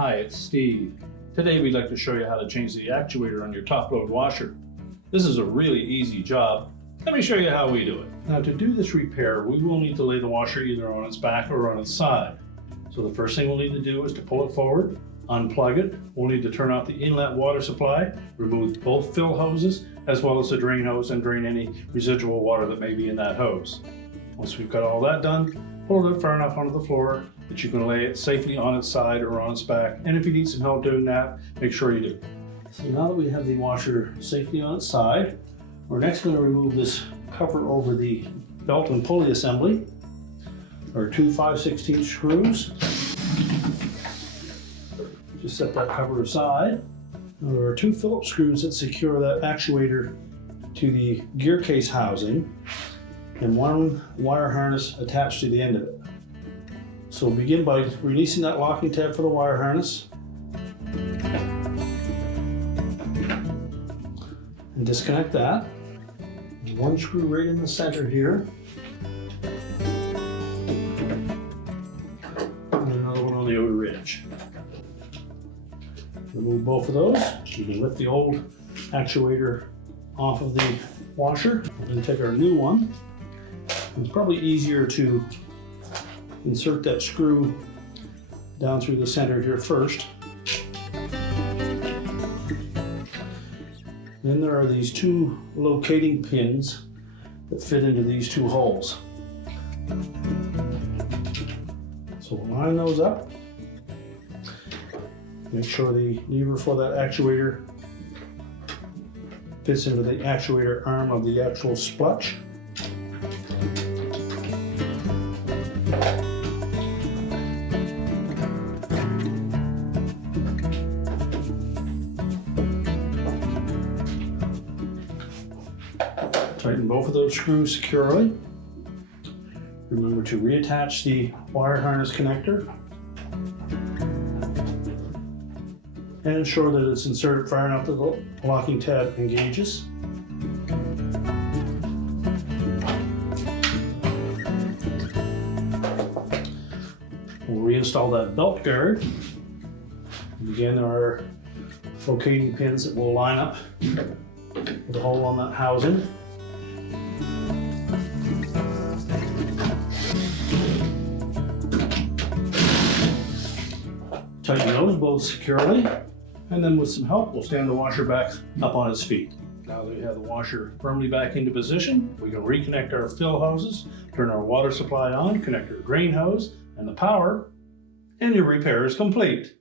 Hi, it's Steve. Today we'd like to show you how to change the actuator on your top load washer. This is a really easy job. Let me show you how we do it. Now to do this repair, we will need to lay the washer either on its back or on its side. So the first thing we'll need to do is to pull it forward, unplug it. We'll need to turn off the inlet water supply, remove both fill hoses, as well as the drain hose, and drain any residual water that may be in that hose. Once we've got all that done, pull it far enough onto the floor that you can lay it safely on its side or on its back. And if you need some help doing that, make sure you do. So now that we have the washer safely on its side, we're next going to remove this cover over the belt and pulley assembly. There are two 5/16 screws. Just set that cover aside. Now there are two Phillips screws that secure that actuator to the gear case housing, and one wire harness attached to the end of it. So we'll begin by releasing that locking tab for the wire harness and disconnect that. One screw right in the center here, and another one on the outer edge. Remove both of those. You can lift the old actuator off of the washer and take our new one. It's probably easier to insert that screw down through the center here first. Then there are these two locating pins that fit into these two holes. So we'll line those up. Make sure the lever for that actuator fits into the actuator arm of the actual splutch. Tighten both of those screws securely. Remember to reattach the wire harness connector and ensure that it's inserted far enough that the locking tab engages. We'll reinstall that belt guard. And again, there are locating pins that will line up with the hole on that housing. Tighten those both securely, and then with some help, we'll stand the washer back up on its feet. Now that we have the washer firmly back into position, we can reconnect our fill hoses, turn our water supply on, connect our drain hose and the power, and your repair is complete.